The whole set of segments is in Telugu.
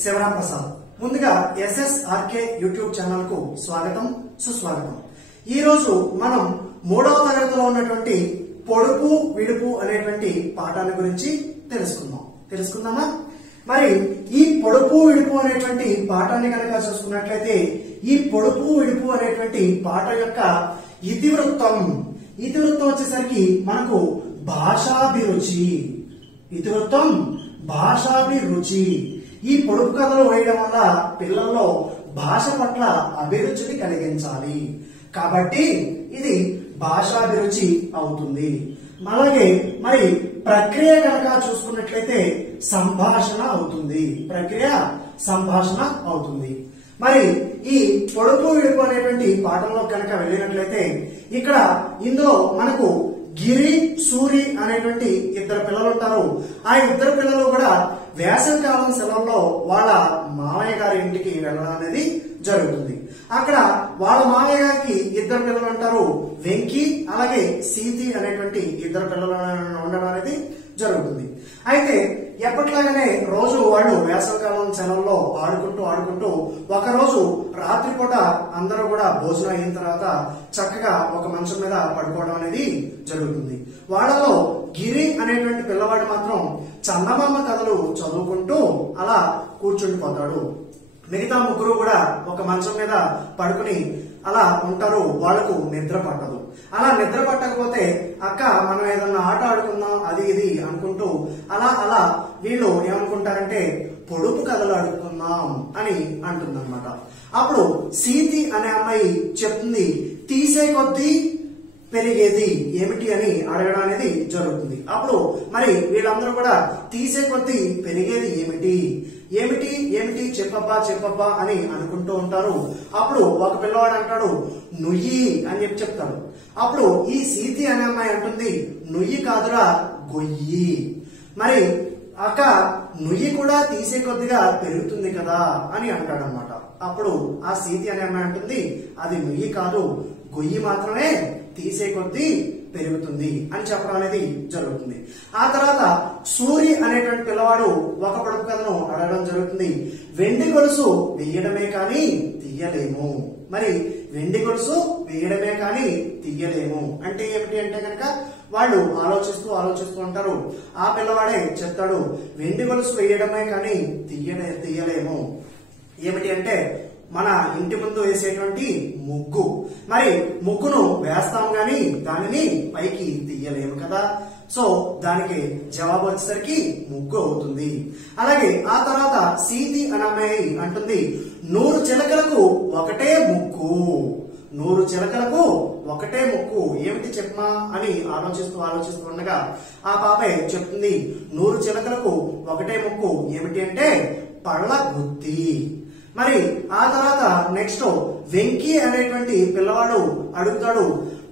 శివరాం ప్రసాద్. ముందుగా SSRK యూట్యూబ్ ఛానల్ కు స్వాగతం సుస్వాగతం. ఈ రోజు మనం 3వ తరగతిలో ఉన్నటువంటి పొడుపు విడుపు అనేటువంటి పాఠాన్ని గురించి తెలుసుకుందామా? మరి ఈ పొడుపు విడుపు అనేటువంటి పాఠాన్ని కనుక చూసుకున్నట్లయితే ఈ పొడుపు విడుపు అనేటువంటి పాఠం యొక్క ఇతివృత్తం వచ్చేసరికి మనకు భాషాభిరుచి. ఇతివృత్తం భాషాభిరుచి. ఈ పొడుపు కథలు వేయడం వల్ల పిల్లల్లో భాష పట్ల అభిరుచిని కలిగించాలి కాబట్టి ఇది భాషాభిరుచి అవుతుంది. అలాగే మరి ప్రక్రియ కనుక చూసుకున్నట్లయితే సంభాషణ అవుతుంది. మరి ఈ పొడుపు విడుపు అనేటువంటి పాఠంలో కనుక వెళ్ళినట్లయితే ఇక్కడ ఇందులో మనకు గిరి సూరి అనేటువంటి ఇద్దరు పిల్లలు ఉంటారు. ఆ ఇద్దరు పిల్లలు కూడా వేసవికాలం సెలవుల్లో వాళ్ళ మామయ్య గారి ఇంటికి వెళ్ళడం అనేది జరుగుతుంది. అక్కడ వాళ్ళ మామయ్య గారికి ఇద్దరు పిల్లలు ఉంటారు, వెంకీ అలాగే సీతి అనేటువంటి ఇద్దరు పిల్లలు ఉండడం అనేది జరుగుతుంది. అయితే ఎప్పట్లాగానే రోజు వాళ్ళు వేసవికాలం సెలవుల్లో ఆడుకుంటూ ఒకరోజు రాత్రిపూట అందరూ కూడా భోజనం అయిన తర్వాత చక్కగా ఒక మంచం మీద పడుకోవడం అనేది జరుగుతుంది. వాళ్ళలో గిరి అనేటువంటి పిల్లవాడు మాత్రం చందమామ కథలు చదువుకుంటూ అలా కూర్చుండిపోతాడు. మిగతా ముగ్గురు కూడా ఒక మంచం మీద పడుకుని అలా ఉంటారు. వాళ్లకు నిద్ర పట్టదు. అలా నిద్ర పట్టకపోతే అక్క మనం ఏదన్నా ఆట ఆడుకుందాం అది ఇది అనుకుంటూ అలా వీళ్ళు ఏమనుకుంటారంటే పొడుపు కథలు ఆడుకుందాం అని అంటుందన్నమాట. అప్పుడు సీతి అనే అమ్మాయి చెప్తుంది, తీసే కొద్దీ పెరిగేది ఏమిటి అని అడగడం అనేది జరుగుతుంది. అప్పుడు మరి వీళ్ళందరూ కూడా తీసే కొద్దీ పెరిగేది ఏమిటి చెప్పబ్బా అని అనుకుంటూ ఉంటారు. అప్పుడు ఒక పిల్లవాడు అంటాడు నుయ్యి అని చెప్తాడు. అప్పుడు ఈ సీతి అనే అమ్మాయి అంటుంది నుయ్యి కాదురా గొయ్యి. మరి అక్క నుయ్యి కూడా తీసే కొద్దిగా పెరుగుతుంది కదా అని అంటాడనమాట. అప్పుడు ఆ సీతి అనే అమ్మాయి అంటుంది అది నుయ్యి కాదు, గొయ్యి మాత్రమే తీసే కొద్దీ పెరుగుతుంది అని చెప్పడం అనేది జరుగుతుంది. ఆ తర్వాత సూరి అనేటువంటి పిల్లవాడు ఒక పొడుపు కథను అడగడం జరుగుతుంది. వెండి గొలుసు వేయడమే కానీ తీయలేము. మరి వెండి గొలుసు వేయడమే కానీ తీయలేము అంటే ఏమిటి అంటే కనుక వాళ్ళు ఆలోచిస్తూ ఉంటారు. ఆ పిల్లవాడే చెప్తాడు వెండి గొలుసు వేయడమే కానీ తీయలేము. ఏమిటి అంటే మన ఇంటి ముందు వేసేటువంటి ముగ్గు. మరి ముగ్గును వేస్తాం గాని దానిని పైకి తీయలేము కదా. సో దానికి జవాబు వచ్చేసరికి ముగ్గు అవుతుంది. అలాగే ఆ తర్వాత సీతి అనే అమ్మాయి అంటుంది 100 చిలకలకు ఒకటే ముక్కు. 100 చిలకలకు ఒకటే ముక్కు ఏమిటి చెప్పమా అని ఆలోచిస్తూ ఉండగా ఆ పాపే చెప్తుంది 100 చిలకలకు ఒకటే ముక్కు ఏమిటి అంటే పళ్ళ గుత్తి. మరి ఆ తర్వాత నెక్స్ట్ వెంకీ అనేటువంటి పిల్లవాడు అడుగుతాడు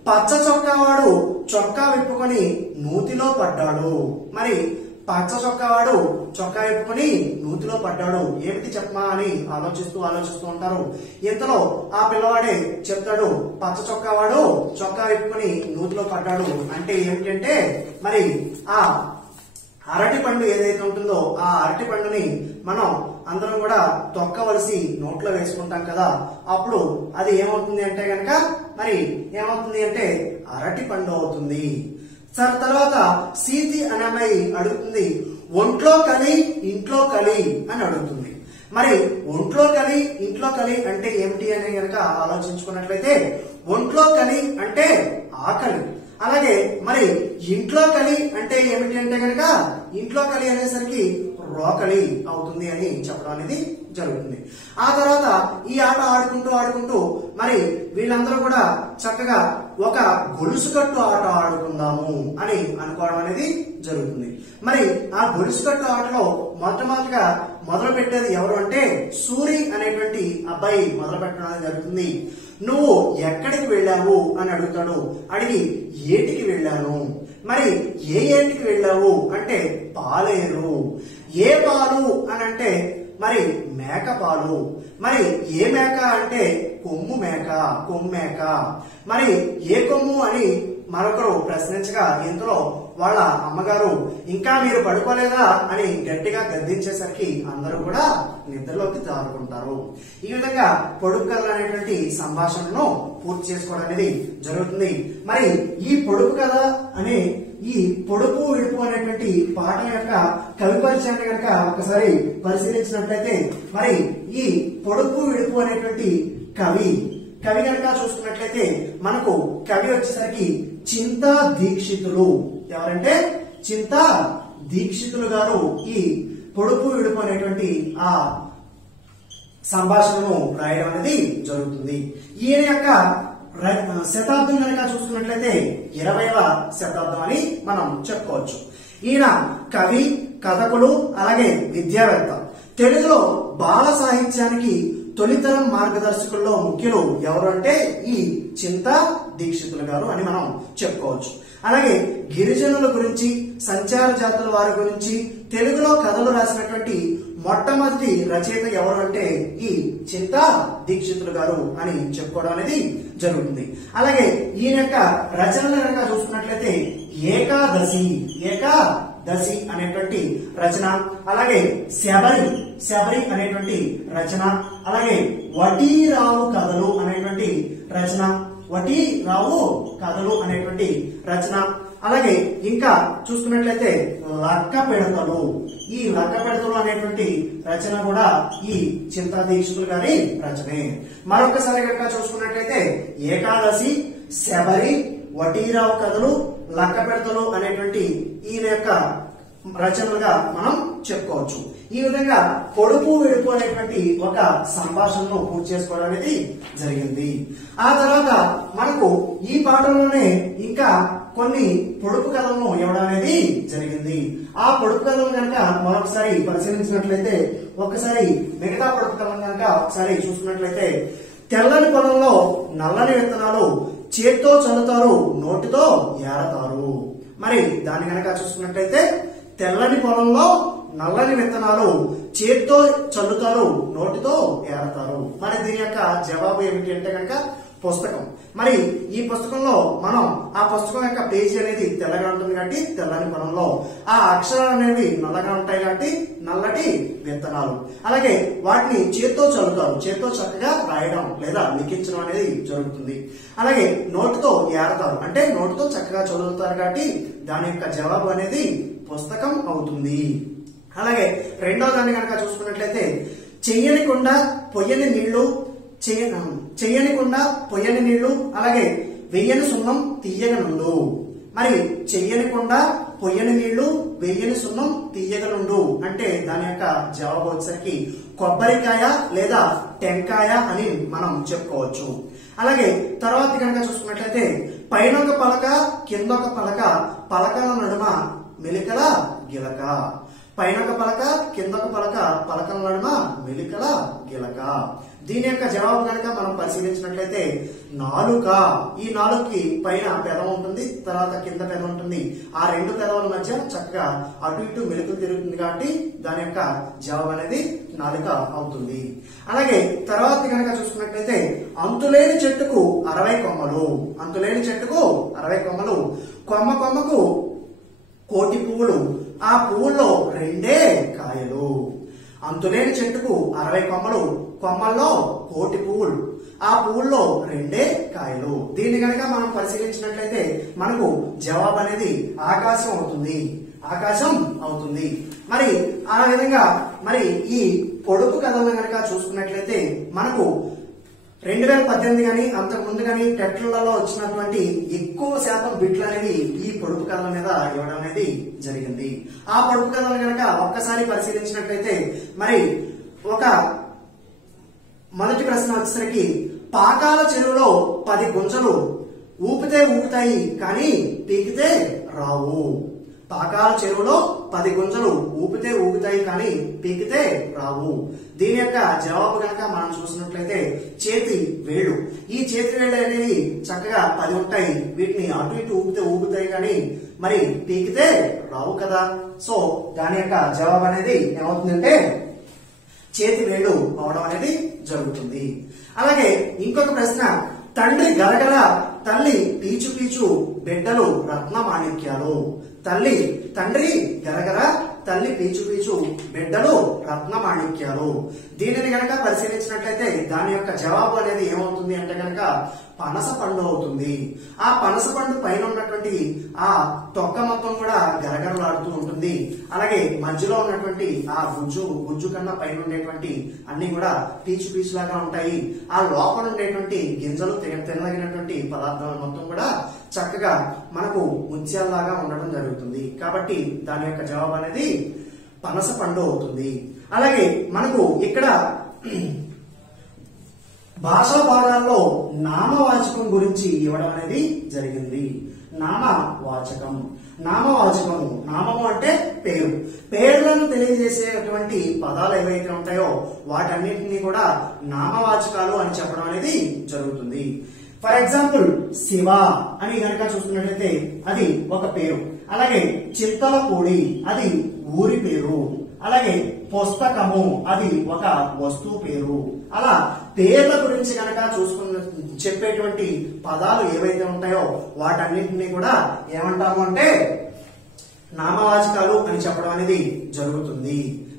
పచ్చ చొక్కావాడు చొక్కా విప్పుకొని నూతిలో పడ్డాడు. మరి పచ్చ చొక్కావాడు చొక్కా విప్పుకొని నూతిలో పడ్డాడు ఏమిటి చెప్పమా అని ఆలోచిస్తూ ఉంటారు. ఇంతలో ఆ పిల్లవాడే చెప్తాడు పచ్చ చొక్కావాడు చొక్కా విప్పుకొని నూతిలో పడ్డాడు అంటే ఏమిటంటే మరి ఆ అరటి పండు ఏదైతే ఉంటుందో ఆ అరటి పండుని మనం అందరం కూడా తొక్కవలసి నోట్లో వేసుకుంటాం కదా. అప్పుడు అది ఏమవుతుంది అంటే గనక మరి ఏమవుతుంది అంటే అరటి పండు అవుతుంది. తర్వాత సీతి అనే అమ్మాయి అడుగుతుంది ఒంట్లో కలి ఇంట్లో కలి అని అడుగుతుంది. మరి ఒంట్లో కలి అంటే ఏమిటి అని గనక ఆలోచించుకున్నట్లయితే ఒంట్లో కలి అంటే ఆకలి. అలాగే మరి ఇంట్లో కలి అంటే ఏమిటి అంటే కనుక ఇంట్లో కలి అనేసరికి రోకలి అవుతుంది అని చెప్పడం అనేది జరుగుతుంది. ఆ తర్వాత ఈ ఆట ఆడుకుంటూ మరి వీళ్ళందరూ కూడా చక్కగా ఒక గొలుసు కట్టు ఆట ఆడుకుందాము అని అనుకోవడం అనేది జరుగుతుంది. మరి ఆ గొలుసు కట్టు ఆటలో మొట్టమొదటిగా మొదలు పెట్టేది ఎవరు అంటే సూరి అనేటువంటి అబ్బాయి మొదలు పెట్టడం అనేది జరుగుతుంది. నువ్వు ఎక్కడికి వెళ్ళావు అని అడుగుతాడు. అడిగి ఏటికి వెళ్ళాను. మరి ఏ ఏటికి వెళ్ళావు అంటే పాలేరు. ఏ పాలు అని అంటే మరి మేక పాలు. మరి ఏ మేక అంటే కొమ్ము మేక. మరి ఏ కొమ్ము అని మరొకరు ప్రశ్నించగా ఇందులో వాళ్ళ అమ్మగారు ఇంకా మీరు పడుకోలేదా అని గట్టిగా గద్దించేసరికి అందరూ కూడా నిద్రలోకి జారుకుంటారు. ఈ విధంగా పొడుపు కథలు అనేటువంటి సంభాషణను పూర్తి చేసుకోవడం అనేది జరుగుతుంది. మరి ఈ పొడుపు కథ అనే ఈ పొడుపు విడుపు అనేటువంటి పాఠం యొక్క కవి పరిచయాన్ని కనుక ఒకసారి పరిశీలించినట్లయితే మరి ఈ పొడుపు విడుపు అనేటువంటి కవి కనుక చూసుకున్నట్లయితే మనకు కవి వచ్చేసరికి చింతా దీక్షితులు. ఎవరంటే చింతా దీక్షితులు గారు ఈ పొడుపు విడుపు అనేటువంటి ఆ సంభాషణను రాయడం అనేది జరుగుతుంది. ఈయన యొక్క శతాబ్దం కనుక చూసుకున్నట్లయితే 20వ శతాబ్దం అని మనం చెప్పుకోవచ్చు. ఈయన కవి, కథకులు, అలాగే విద్యావేత్త. తెలుగులో బాల సాహిత్యానికి తొలితరం మార్గదర్శకుల్లో ముఖ్యులు ఎవరు అంటే ఈ చింతా దీక్షితులు గారు అని మనం చెప్పుకోవచ్చు. అలాగే గిరిజనుల గురించి, సంచార జాతుల వారి గురించి తెలుగులో కథలు రాసినటువంటి మొట్టమొదటి రచయిత ఎవరు అంటే ఈ చింతా దీక్షితులు గారు అని చెప్పుకోవడం అనేది జరుగుతుంది. అలాగే ఈయన యొక్క రచనలు కనుక చూసుకున్నట్లయితే ఏకాదశి అనేటువంటి రచన, అలాగే శబరి అనేటువంటి రచన, అలాగే వటీరావు కథలు అనేటువంటి రచన, అలాగే ఇంకా చూసుకున్నట్లయితే లక్క పెడతలు. ఈ లక్క పెడతలు అనేటువంటి రచన కూడా ఈ చింతా దీక్షితులు గారి రచనే. మరొకసారి కనుక చూసుకున్నట్లయితే ఏకాదశి, శబరి, వటీరావు కథలు, లక్క పెడతలు అనేటువంటి ఈయన యొక్క రచనలుగా మనం చెప్పుకోవచ్చు. ఈ విధంగా పొడుపు విడుపు అనేటువంటి ఒక సంభాషణను పూర్తి చేసుకోవడం అనేది జరిగింది. ఆ తర్వాత మనకు ఈ పాఠంలోనే ఇంకా కొన్ని పొడుపు కథలను ఇవ్వడం అనేది జరిగింది. ఆ పొడుపు కథలను కనుక మరొకసారి పరిశీలించినట్లయితే ఒకసారి మిగతా పొడుపు కథలను కనుక ఒకసారి చూసుకున్నట్లయితే తెల్లని పొలంలో నల్లని విత్తనాలు చేత్తో చల్లుతారు, నోటితో ఏరతారు. మరి దాన్ని కనుక చూసుకున్నట్లయితే తెల్లని పొలంలో నల్లని విత్తనాలు చేత్తో చల్లుతారు, నోటితో ఏరతారు. మరి దీని యొక్క జవాబు ఏమిటి అంటే కనుక పుస్తకం. మరి ఈ పుస్తకంలో మనం ఆ పుస్తకం యొక్క పేజీ అనేది తెల్లగా ఉంటుంది కాబట్టి తెల్లని పొలంలో, ఆ అక్షరాలు అనేవి నల్లగా ఉంటాయి కాబట్టి నల్లటి విత్తనాలు. అలాగే వాటిని చేత్తో చల్లుతారు, చేత్తో చక్కగా రాయడం లేదా లిఖించడం అనేది జరుగుతుంది. అలాగే నోటితో ఏరతారు అంటే నోటితో చక్కగా చదువుతారు కాబట్టి దాని యొక్క జవాబు అనేది పుస్తకం అవుతుంది. అలాగే రెండో దాన్ని కనుక చూసుకున్నట్లయితే చెయ్యని కుండ పొయ్యని నీళ్లు, అలాగే వెయ్యని సున్నం తీయగ నుండు. మరి చెయ్యని కుండ పొయ్యని నీళ్లు వెయ్యని సున్నం తీయగ నుండు అంటే దాని యొక్క జవాబు వచ్చేసరికి కొబ్బరికాయ లేదా టెంకాయ అని మనం చెప్పుకోవచ్చు. అలాగే తర్వాత కనుక చూసుకున్నట్లయితే పైనొక పలక కిందొక పలక పలకల నడుమ మెలికల గిలక. పైనొక పలక కిందొక పలక పలకల నడుమ మెలికల గిలక. దీని యొక్క జవాబు కనుక మనం పరిశీలించినట్లయితే నాలుక. ఈ నాలుగుకి పైన పెదం ఉంటుంది, తర్వాత కింద పెదం ఉంటుంది. ఆ రెండు పెదవుల మధ్య చక్కగా అటు ఇటు మెలుకులు తిరుగుతుంది కాబట్టి దాని యొక్క జవాబు అనేది నాలుక అవుతుంది. అలాగే తర్వాత కనుక చూసుకున్నట్లయితే అంతులేని చెట్టుకు 60 కొమ్మలు. అంతులేని చెట్టుకు 60 కొమ్మలు, కొమ్మ కొమ్మకు కోటి పువ్వులు, ఆ పువ్వుల్లో 2 కాయలు. అంతులేని చెట్టుకు 60 కొమ్మలు, కొమ్మల్లో కోటి పువ్వులు, ఆ పువ్వుల్లో 2 కాయలు. దీన్ని కనుక మనం పరిశీలించినట్లయితే మనకు జవాబు అనేది ఆకాశం అవుతుంది. మరి ఆ విధంగా మరి ఈ పొడుపు కథలను కనుక చూసుకున్నట్లయితే మనకు 2018 కానీ అంతకు ముందు కానీ టెట్లలో వచ్చినటువంటి ఎక్కువ శాతం బిట్లు అనేది ఈ పొడుపు కథల మీద ఇవ్వడం అనేది జరిగింది. ఆ పొడుపు కథలను కనుక ఒక్కసారి పరిశీలించినట్లయితే మరి ఒక మొదటి ప్రశ్న వచ్చేసరికి పాకాల చెరువులో 10 గుంజలు ఊపితే ఊపుతాయి కానీ పీకితే రావు. పాకాల చెరువులో 10 గుంజలు ఊపితే ఊగుతాయి కానీ పీకితే రావు. దీని యొక్క జవాబు కనుక మనం చూసినట్లయితే చేతి వేళ్ళు. ఈ చేతి వేళ్ళు అనేవి చక్కగా 10 ఉంటాయి, వీటిని అటు ఇటు ఊపితే ఊగుతాయి కానీ మరి పీకితే రావు కదా. సో దాని యొక్క జవాబు అనేది ఏమవుతుందంటే చేతి వేళ్ళు అవడం అనేది జరుగుతుంది. అలాగే ఇంకొక ప్రశ్న తండ్రి గలగల తల్లి పీచు పీచు బిడ్డలు రత్నమాణిక్యాలు. తండ్రి గరగర, తల్లి పీచు పీచు బిడ్డలు రత్నమాణిక్యాలు. దీనిని గనక పరిశీలించినట్లయితే దాని యొక్క జవాబు అనేది ఏమవుతుంది అంటే గనక పనస పండు అవుతుంది. ఆ పనస పండు పైన ఉన్నటువంటి ఆ తొక్క మొత్తం కూడా గరగరలాడుతూ ఉంటుంది. అలాగే మధ్యలో ఉన్నటువంటి ఆ గుజ్జు కన్నా పైన ఉండేటువంటి అన్ని కూడా పీచు పీచులాగా ఉంటాయి. ఆ లోపల ఉండేటువంటి గింజలు తినదగినటువంటి పదార్థాలు మొత్తం కూడా చక్కగా మనకు ముత్యాల్లాగా ఉండడం జరుగుతుంది. కాబట్టి దాని యొక్క జవాబు అనేది పనస పండు అవుతుంది. అలాగే మనకు ఇక్కడ భాషా భాగాల్లో నామవాచకం గురించి ఇవ్వడం అనేది జరిగింది. నామము అంటే పేర్లను తెలియజేసేటువంటి పదాలు ఏవైతే ఉంటాయో వాటన్నింటినీ కూడా నామవాచకాలు అని చెప్పడం అనేది జరుగుతుంది. ఫర్ ఎగ్జాంపుల్ శివ అని గనక చూసుకున్నట్లయితే అది ఒక పేరు. అలాగే చింతలపూడి అది ఊరి పేరు. అలాగే పుస్తకము అది ఒక వస్తువు పేరు. అలా పేర్ల గురించి కనుక చెప్పేటువంటి పదాలు ఏవైతే ఉంటాయో వాటన్నింటినీ కూడా ఏమంటాము అంటే నామవాచకాలు అని చెప్పడం అనేది జరుగుతుంది.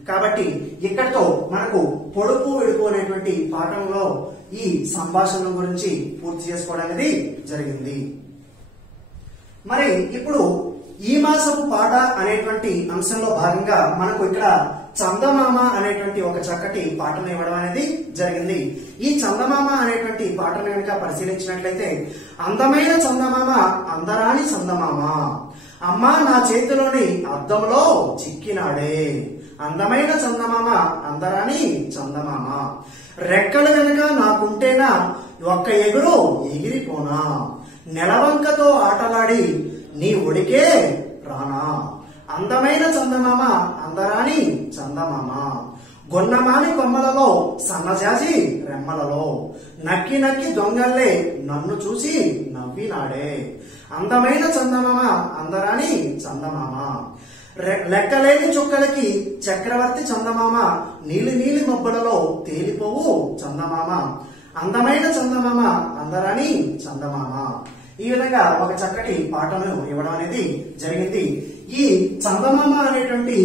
కాబట్టి ఇక్కడితో మనకు పొడుపు విడుపు అనేటువంటి పాఠంలో ఈ సంభాషణ గురించి పూర్తి చేసుకోవడం అనేది జరిగింది. మరి ఇప్పుడు ఈ మాసపు పాట అనేటువంటి అంశంలో భాగంగా మనకు ఇక్కడ చందమామ అనేటువంటి ఒక చక్కటి పాటను ఇవ్వడం అనేది జరిగింది. ఈ చందమామ అనేటువంటి పాటను కనుక పరిశీలించినట్లయితే అందమైన చందమామ అందరాని చందమామ అమ్మా నా చేతిలోని అద్దంలో చిక్కినాడే. అందమైన చందమామ అందరాని చందమామ రెక్కలు గనక నాకుంటేనా ఒక్క ఎగురు ఎగిరిపోనా. నెలవంకతో ఆటలాడి నీ ఒడికే రానా. అందమైన చందమామ అందరాని చందమామ గొన్నమాని కొమ్మలలో సన్నజాజి రెమ్మలలో నక్కి నక్కి దొంగల్లే నన్ను చూసి నవ్వినాడే. అందమైన చందమామ అందరాని చందమామ లెక్కలేని చుక్కలకి చక్రవర్తి చందమామ నీలి నీలి మబ్బులలో తేలిపోవు చందమామ అందమైన చందమామ అందరాని చందమామ. ఈ విధంగా ఒక చక్కటి పాటను ఇవ్వడం అనేది జరిగింది. ఈ చందమామ అనేటువంటి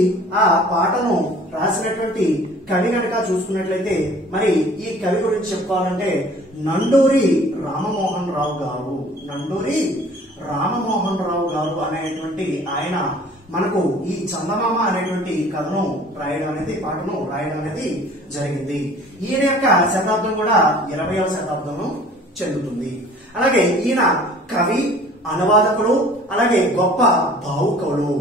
ఆ పాటను రాసినటువంటి కవి కనుక చూసుకున్నట్లయితే మరి ఈ కవి గురించి చెప్పుకోవాలంటే నండూరి రామమోహన్ రావు గారు. నండూరి రామమోహన్ రావు గారు అనేటువంటి ఆయన మనకు ఈ చందమామ అనేటువంటి కథను రాయడం అనేది పాటను రాయడం అనేది జరిగింది. ఈయన యొక్క శతాబ్దం కూడా 20వ శతాబ్దం చెందుతుంది. అలాగే ఈయన కవి, అనువాదకుడు, అలాగే గొప్ప భావుకవుడు.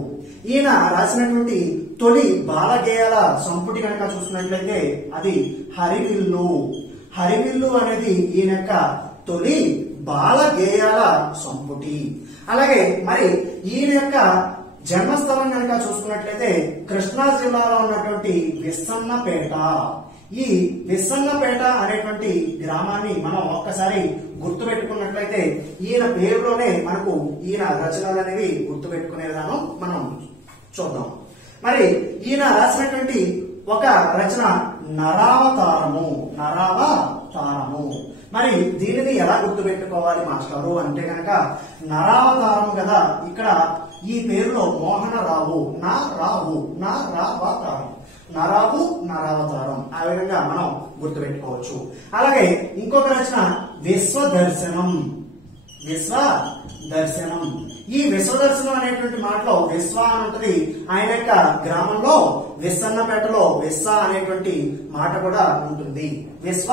ఈయన రాసినటువంటి తొలి బాలగేయాల సంపుటి కనుక చూసుకున్నట్లయితే అది హరివిల్లు. హరివిల్లు అనేది ఈయన యొక్క తొలి బాలగేయాల సంపుటి. అలాగే మరి ఈయన యొక్క జన్మస్థలం కనుక చూసుకున్నట్లయితే కృష్ణా జిల్లాలో ఉన్నటువంటి విస్సన్నపేట. ఈ విస్సన్నపేట అనేటువంటి గ్రామాన్ని మనం ఒక్కసారి గుర్తు పెట్టుకున్నట్లయితే ఈయన పేరులోనే మనకు ఈయన రచనలు అనేవి గుర్తు పెట్టుకునే విధానం మనం చూద్దాం. మరి ఈయన రాసినటువంటి ఒక రచన నరావతారము. మరి దీనిని ఎలా గుర్తు పెట్టుకోవాలి మాస్టారు అంటే కనుక నరావతారము కదా. ఇక్కడ ఈ పేరులో మోహనరావు నరావతారం ఆ విధంగా మనం గుర్తు పెట్టుకోవచ్చు. అలాగే ఇంకొక రచన విశ్వదర్శనం. ఈ విశ్వదర్శనం అనేటువంటి మాటలో విశ్వ అని ఉంటుంది. ఆయన యొక్క గ్రామంలో విస్సన్నపేటలో విశ్వ అనేటువంటి మాట కూడా ఉంటుంది. విశ్వ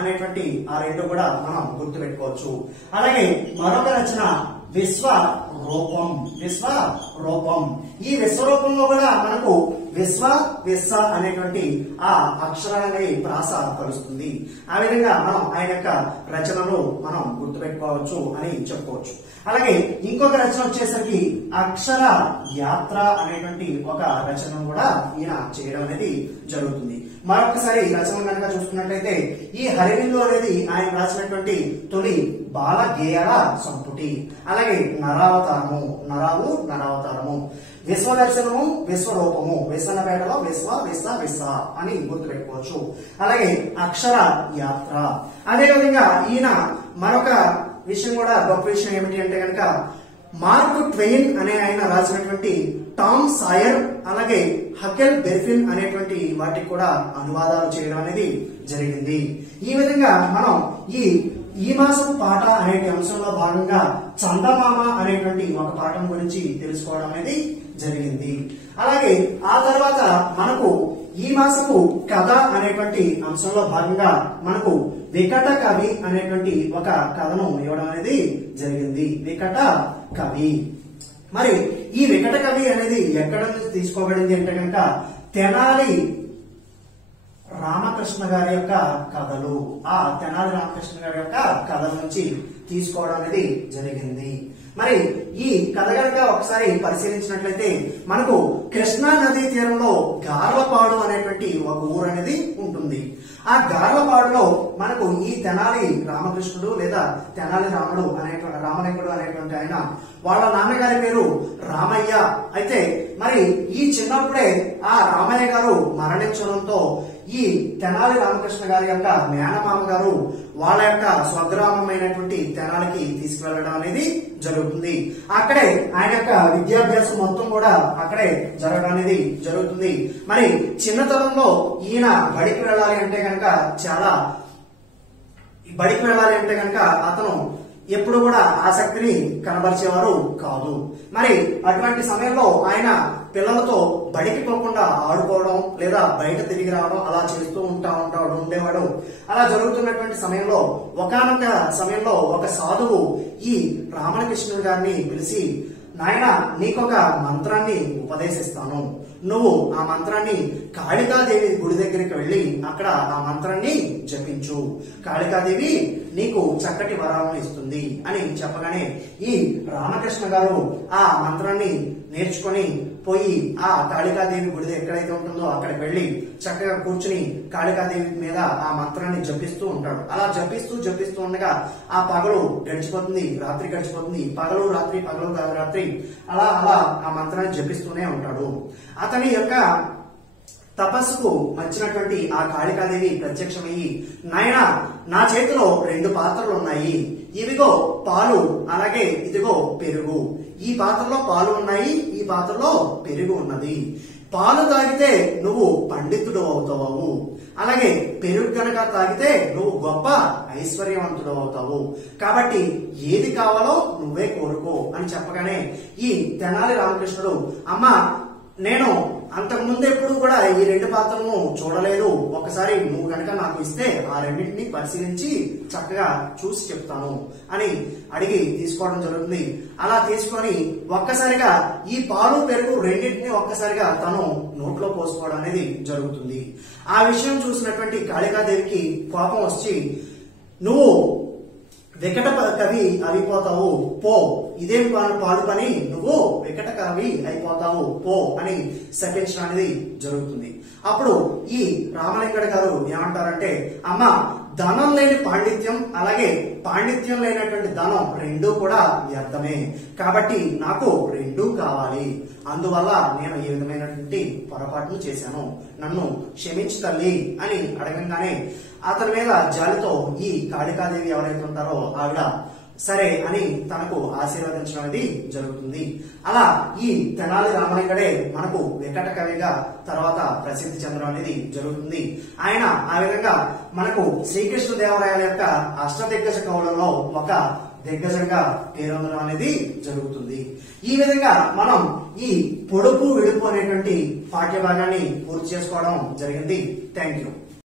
అనేటువంటి ఆ రెండు కూడా మనం గుర్తు పెట్టుకోవచ్చు. అలాగే మరొక రచన విశ్వరూపం. ఈ విశ్వరూపంలో కూడా మనకు విశ్వ అనేటువంటి ఆ అక్షరాలని ప్రాస కలుస్తుంది. ఆ విధంగా మనం ఆయన యొక్క రచనలు మనం గుర్తుపెట్టుకోవచ్చు అని చెప్పుకోవచ్చు. అలాగే ఇంకొక రచన వచ్చేసరికి అక్షర యాత్ర అనేటువంటి ఒక రచనను కూడా ఈయన చేయడం అనేది జరుగుతుంది. మరొకసారి రచన కనుక చూసుకున్నట్లయితే ఈ హరివిల్లు అనేది ఆయన రాసినటువంటి తొలి బాల గేయాల సంపుటి. అలాగే నరావతారము విశ్వదర్శనము, విశ్వరూపము, విస్సన్నపేటలో విశ్వ అని గుర్తుపెట్టుకోవచ్చు. అలాగే అక్షర యాత్ర. అదేవిధంగా ఈయన మరొక విషయం కూడా గొప్ప విషయం ఏమిటి అంటే కనుక మార్క్ ట్వెయిన్ అనే ఆయన రాసినటువంటి టామ్ సాయర్ అలాగే హకెల్ బెర్ఫిన్ అనేటువంటి వాటికి కూడా అనువాదాలు చేయడం అనేది జరిగింది. ఈ విధంగా మనం ఈ మాసం పాట అనే అంశంలో భాగంగా చందమామ అనేటువంటి ఒక పాఠం గురించి తెలుసుకోవడం అనేది జరిగింది. అలాగే ఆ తర్వాత మనకు ఈ మాసపు కథ అనేటువంటి అంశంలో భాగంగా మనకు వికట కవి అనేటువంటి ఒక కథను ఇవ్వడం అనేది జరిగింది. వికట కవి. మరి ఈ వికట కవి అనేది ఎక్కడ నుంచి తీసుకోబడింది అంటే కనుక తెనాలి రామకృష్ణ గారి యొక్క కథలు, ఆ తెనాలి రామకృష్ణ గారి యొక్క కథల నుంచి తీసుకోవడం అనేది జరిగింది. మరి ఈ కథ కనుక ఒకసారి పరిశీలించినట్లయితే మనకు కృష్ణా నదీ తీరంలో గార్లపాడు అనేటువంటి ఒక ఊరు అనేది ఉంటుంది. ఆ గార్లపాడులో మనకు ఈ తెనాలి రామకృష్ణుడు లేదా తెనాలి రాముడు అనేటువంటి రామలింగుడు అనేటువంటి ఆయన వాళ్ళ నాన్నగారి పేరు రామయ్య. అయితే మరి ఈ చిన్నప్పుడే ఆ రామయ్య గారు మరణించడంతో ఈ తెనాలి రామకృష్ణ గారి యొక్క మేనమామ గారు వాళ్ళ యొక్క స్వగ్రామమైనటువంటి తెనాలికి తీసుకువెళ్ళడం అనేది జరుగుతుంది. అక్కడే ఆయన యొక్క విద్యాభ్యాసం మొత్తం కూడా అక్కడే జరగడం అనేది జరుగుతుంది. మరి చిన్నతనంలో ఈయన బడికి వెళ్ళాలి అంటే కనుక అతను ఎప్పుడు కూడా ఆసక్తిని కనబరిచేవారు కాదు. మరి అటువంటి సమయంలో ఆయన పిల్లలతో బడికి పోకుండా ఆడుకోవడం లేదా బయట తిరిగి రావడం అలా చేస్తూ ఉండేవాడు. అలా జరుగుతున్నటువంటి సమయంలో ఒకానొక సమయంలో ఒక సాధువు ఈ రామకృష్ణుడు గారిని పిలిచి, నాయన నీకొక మంత్రాన్ని ఉపదేశిస్తాను, నువ్వు ఆ మంత్రాన్ని కాళికాదేవి గుడి దగ్గరికి వెళ్లి అక్కడ ఆ మంత్రాన్ని జపించు, కాళికాదేవి నీకు చక్కటి వరాలను ఇస్తుంది అని చెప్పగానే ఈ రామకృష్ణ గారు ఆ మంత్రాన్ని నేర్చుకొని పోయి ఆ కాళికాదేవి గుడి ఎక్కడైతే ఉంటుందో అక్కడికి వెళ్లి చక్కగా కూర్చుని కాళికాదేవి మీద ఆ మంత్రాన్ని జపిస్తూ ఉంటాడు. అలా జపిస్తూ ఉండగా ఆ పగలు గడిచిపోతుంది, రాత్రి గడిచిపోతుంది, పగలు రాత్రి రాత్రి అలా ఆ మంత్రాన్ని జపిస్తూనే ఉంటాడు. అతని యొక్క తపస్సుకు వచ్చినటువంటి ఆ కాళికాదేవి ప్రత్యక్షమయ్యి, నాయన నా చేతిలో 2 పాత్రలు ఉన్నాయి, ఇవిగో పాలు అలాగే ఇదిగో పెరుగు, ఈ పాత్రలో పాలు ఉన్నాయి, ఈ పాత్రలో పెరుగు ఉన్నది, పాలు తాగితే నువ్వు పండితుడు అవుతావు, అలాగే పెరుగు గనక తాగితే నువ్వు గొప్ప ఐశ్వర్యవంతుడు అవుతావు, కాబట్టి ఏది కావాలో నువ్వే కోరుకో అని చెప్పగానే ఈ తెనాలి రామకృష్ణుడు, అమ్మా నేను అంతకు ముందు ఎప్పుడు కూడా ఈ 2 పాత్రలను చూడలేదు, ఒకసారి నువ్వు గనక నాకు ఇస్తే ఆ రెండింటిని పరిశీలించి చక్కగా చూసి చెప్తాను అని అడిగి తీసుకోవడం జరుగుతుంది. అలా తీసుకొని ఒక్కసారిగా ఈ పాలు పెరుగు రెండింటిని ఒక్కసారిగా తను నోట్లో పోసుకోవడం అనేది జరుగుతుంది. ఆ విషయం చూసినటువంటి కాళికాదేవికి కోపం వచ్చి, నువ్వు వికట కవి అయిపోతావు పో, ఇదేం పాడు పని, నువ్వు వికట కవి అయిపోతావు పో అని శపించడం అనేది జరుగుతుంది. అప్పుడు ఈ రామలింగడు గారు ఏమంటారంటే, అమ్మ ధనం లేని పాండిత్యం అలాగే పాండిత్యం లేనటువంటి ధనం రెండూ కూడా వ్యర్థమే, కాబట్టి నాకు రెండూ కావాలి, అందువల్ల నేను ఈ విధమైనటువంటి పొరపాటును చేశాను, నన్ను క్షమించు తల్లి అని అడగంగానే అతని మీద జాలితో ఈ కాళికాదేవి ఎవరైతే ఉంటారో ఆవిడ సరే అని తనకు ఆశీర్వదించడం అనేది జరుగుతుంది. అలా ఈ తెనాలి రామలింగడే మనకు వికట కవిగా తర్వాత ప్రసిద్ధి చెందడం అనేది జరుగుతుంది. ఆయన ఆ విధంగా మనకు శ్రీకృష్ణదేవరాయల యొక్క అష్టదిగ్గజ కవులలో ఒక దిగ్గజంగా పేరొందడం అనేది జరుగుతుంది. ఈ విధంగా మనం ఈ పొడుపు విడుపు అనేటువంటి పాఠ్య భాగాన్ని పూర్తి చేసుకోవడం జరిగింది. Thank you.